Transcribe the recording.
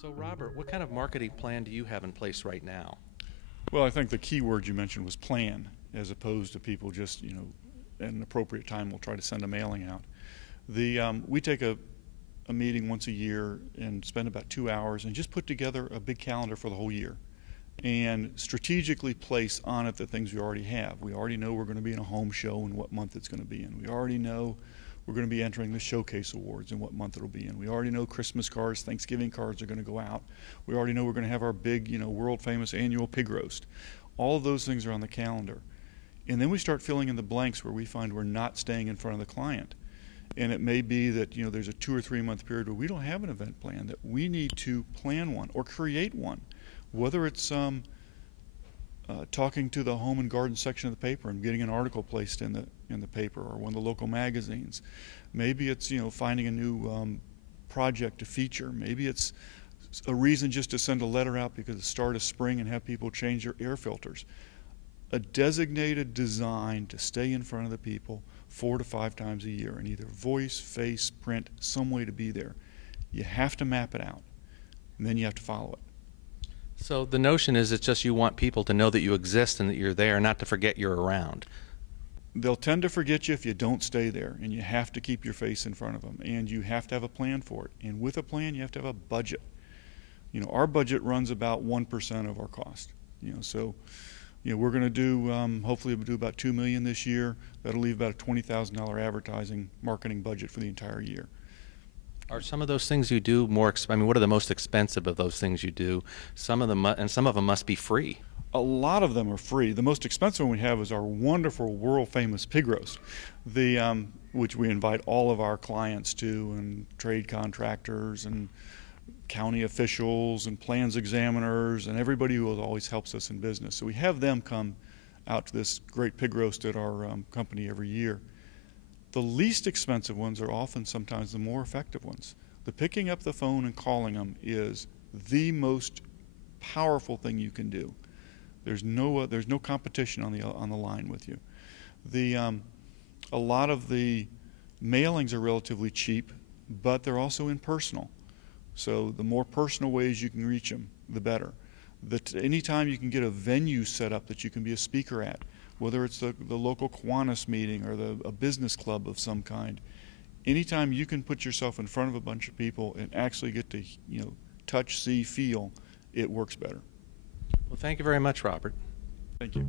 So Robert, what kind of marketing plan do you have in place right now? Well, I think the key word you mentioned was plan, as opposed to people just, at an appropriate time will try to send a mailing out. We take a meeting once a year and spend about 2 hours and just put together a big calendar for the whole year and strategically place on it the things we already have. We already know we're going to be in a home show and what month it's going to be in. We already know we're going to be entering the Showcase Awards and what month it'll be in. We already know Christmas cards, Thanksgiving cards are going to go out. We already know we're going to have our big, world famous annual pig roast. All of those things are on the calendar. And then we start filling in the blanks where we find we're not staying in front of the client. And it may be that there's a 2 or 3 month period where we don't have an event plan, that we need to plan one or create one. Whether it's talking to the home and garden section of the paper and getting an article placed in the paper or one of the local magazines. Maybe it's finding a new project to feature. Maybe it's a reason just to send a letter out because it's the start of spring and have people change their air filters. A designated design to stay in front of the people 4 to 5 times a year in either voice, face, print, some way to be there. You have to map it out, and then you have to follow it. So the notion is it's just you want people to know that you exist and that you're there, not to forget you're around. They'll tend to forget you if you don't stay there, and you have to keep your face in front of them, and you have to have a plan for it. And with a plan, you have to have a budget. Our budget runs about 1% of our cost. So we're going to do, hopefully we'll do about $2 million this year. That'll leave about a $20,000 advertising marketing budget for the entire year. Are some of those things you do more? What are the most expensive of those things you do? Some of them, and some of them must be free. A lot of them are free. The most expensive one we have is our wonderful world-famous pig roast, which we invite all of our clients to, and trade contractors and county officials and plans examiners and everybody who always helps us in business. So we have them come out to this great pig roast at our company every year. The least expensive ones are often sometimes the more effective ones. The picking up the phone and calling them is the most powerful thing you can do. There's no competition on the line with you. A lot of the mailings are relatively cheap, but they're also impersonal. So the more personal ways you can reach them, the better. Anytime you can get a venue set up that you can be a speaker at, whether it's the local Kiwanis meeting or a business club of some kind, anytime you can put yourself in front of a bunch of people and actually get to touch, see, feel, it works better. Well, thank you very much, Robert. Thank you.